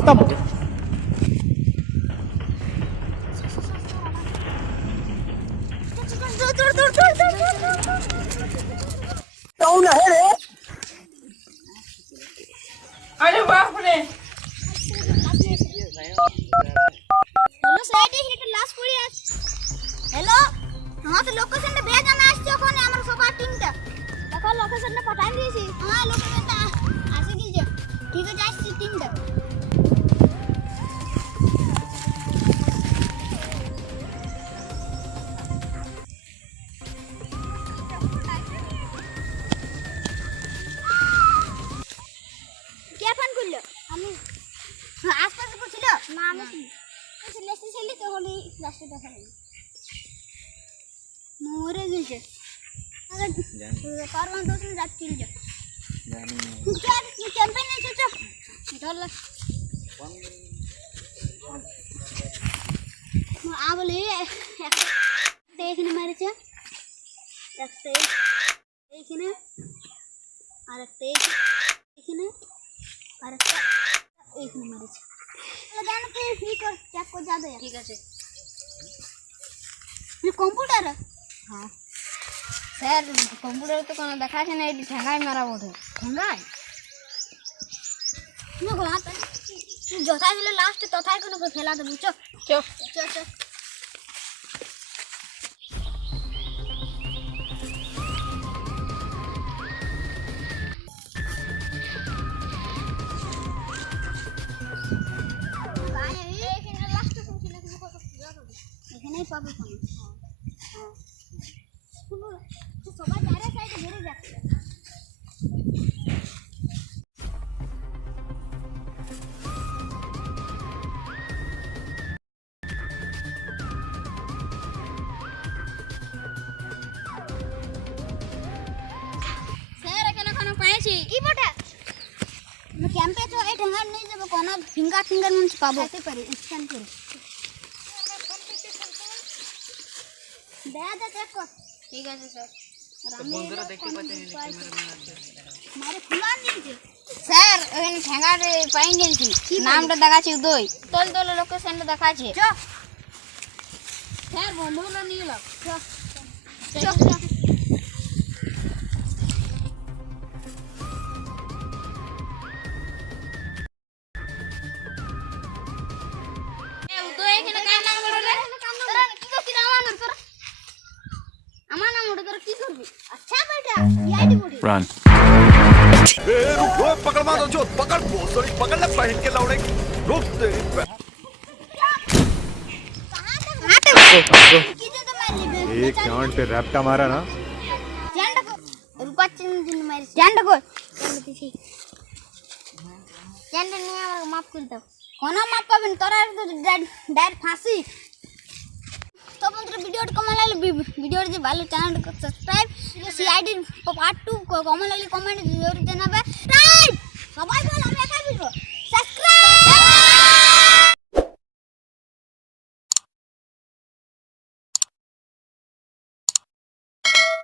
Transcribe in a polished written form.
खत्म हो गया। कौन है रे? अरे बाप रे হ্যালো সাইডে একটা লাশ পড়ে আছে। হ্যালো আমাদের লোকেশনটা ভেজানো আসছে ওখানে আমরা সবার টিমটা দেখো লোকেশনটা পাঠিয়ে দিয়েছি। হ্যাঁ লোকেশনটা আসে গিয়েছে। ঠিক আছে আসছি টিমটা। কে ফোন করলো? আমি আশপাশে করছিল না আমি লেসে ছেলে তো হলি রাস্তা দেখা নেই মরে গেছে। আরে কারণ তো তুমি রাত কিল যা জানি তুই ক্যাম্পেইন এসে চল ধরলা আ বলে একটা এখানে মারছে একটা এইখানে আর একটা এইখানে আর একটা এইখানে মারছে। জানো তুই কি কর চেক করে যাবে। ঠিক আছে কম্পিউটার। হ্যাঁ স্যার কম্পিউটার তো কোনো দেখাচ্ছে না এটি ঠেঙ্গায় মারা বোধ ঠেঙ্গায় না গো হাত যথাই দিলে লাস্টে তথাই কোনো ফেলা দেবো চ চ চ চ এখানেই পাবে সবাই চারে সাইডে ঘুরে যাচ্ছে। স্যার এখানে কোনো পাইছি কি বটা আমি ক্যাম্পে তো এই ঠেঙ্গা নিয়ে যাব কোন ফিঙ্গার মন পাবো আসতে পারি স্ক্যান করে দেখা চেক কর। ঠিক আছে স্যার বন্ধুরা দেখতে পাচ্ছেন ক্যামেরাম্যান আছে মারে খুলান দিয়েছে স্যার এখানে ঠেঙ্গার পাইন দিয়েছি নামটা দেখাচ্ছে উদয় তোল তোল লোকেশনটা দেখাচ্ছে চ স্যার বন্ধুগুলো নিয়ে লাও চ চ উদয় এখানে কার নাম বলো রে তোরা কি করছিস আমার নাম তোরা আমার নাম ওটা তোরা কি করবি। আচ্ছা বেটা আইডি বলি Run. ए रुक रुक पकड़ मारो जो पकड़ सॉरी पकड़ ले फ्लाइट के लौड़े रुक तेरी एक जॉइंट पे रैप्टा मारा ना জান্ডা কো রূপাচন্দ্র দিন মারি জান্ডা কো জান্ডা নিয়ে আমাকে মাফ করে দাও। কোন মাফ পাবেন তোরা তো ডাইরেক্ট ফাঁসি। তো বন্ধুরা ভিডিওটা কেমন লাগলো ভিডিওটা যে ভালো চ্যানেলটা সাবস্ক্রাইব সিআইডি পার্ট 2 কেমন লাগলো কমেন্টে জরুর জানাবে। সবাই বল আমি একাই বলবো।